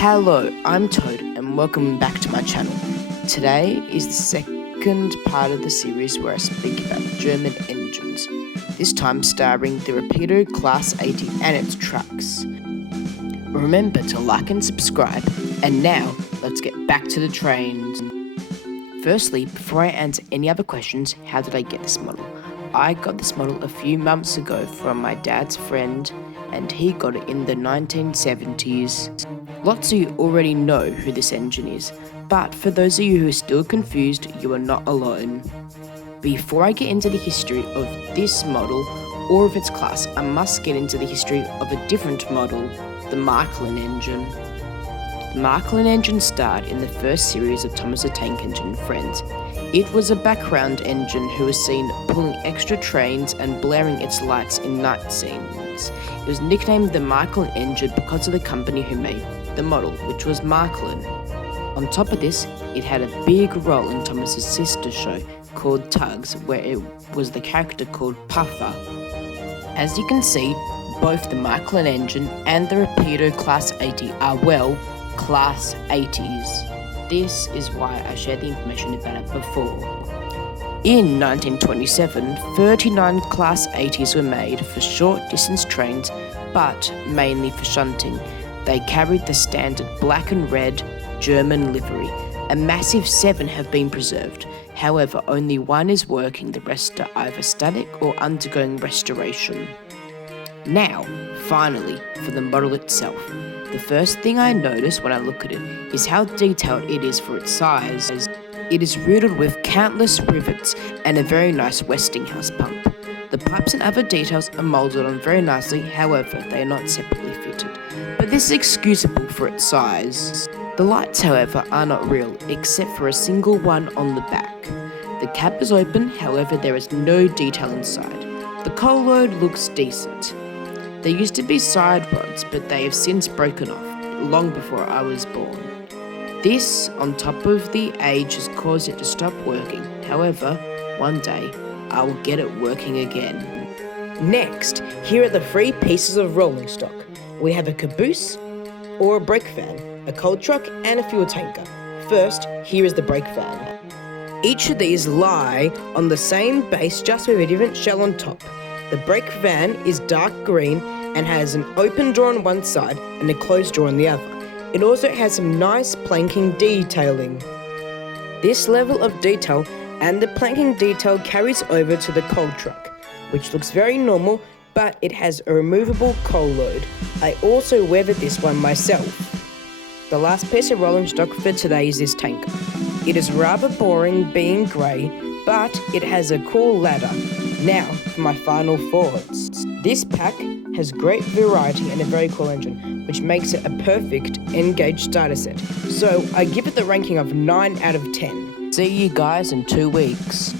Hello, I'm Toad and welcome back to my channel. Today is the second part of the series where I speak about German engines, this time starring the Rapido Class 80 and its trucks. Remember to like and subscribe, and now let's get back to the trains. Firstly, before I answer any other questions, how did I get this model? I got this model a few months ago from my dad's friend, and he got it in the 1970s. Lots of you already know who this engine is, but for those of you who are still confused, you are not alone. Before I get into the history of this model or of its class, I must get into the history of a different model, the Marklin engine. The Marklin engine starred in the first series of Thomas the Tank Engine and Friends. It was a background engine who was seen pulling extra trains and blaring its lights in night scenes. It was nicknamed the Marklin engine because of the company who made the model, which was Marklin. On top of this, it had a big role in Thomas's sister show called Tugs, where it was the character called Puffer. As you can see, both the Marklin engine and the Rapido Class 80 are, Class 80s. This is why I shared the information about it before. In 1927, 39 Class 80s were made for short distance trains, but mainly for shunting. They carried the standard black and red German livery. A massive 7 have been preserved. However, only one is working, the rest are either static or undergoing restoration. Now, finally, for the model itself. The first thing I notice when I look at it is how detailed it is for its size. It is riddled with countless rivets and a very nice Westinghouse pump. The pipes and other details are moulded on very nicely, however, they are not separately fitted. But this is excusable for its size. The lights, however, are not real, except for a single one on the back. The cap is open, however, there is no detail inside. The coal load looks decent. There used to be side rods, but they have since broken off, long before I was born. This, on top of the age, has caused it to stop working. However, one day, I will get it working again. Next, here are the 3 pieces of rolling stock. We have a caboose, or a brake van, a coal truck, and a fuel tanker. First, here is the brake van. Each of these lie on the same base, just with a different shell on top. The brake van is dark green and has an open door on one side and a closed door on the other. It also has some nice planking detailing. This level of detail and the planking detail carries over to the coal truck, which looks very normal, but it has a removable coal load. I also weathered this one myself. The last piece of rolling stock for today is this tanker. It is rather boring being grey, but it has a cool ladder. Now for my final thoughts. This pack has great variety and a very cool engine, which makes it a perfect N-gauge starter set. So I give it the ranking of 9 out of 10. See you guys in 2 weeks.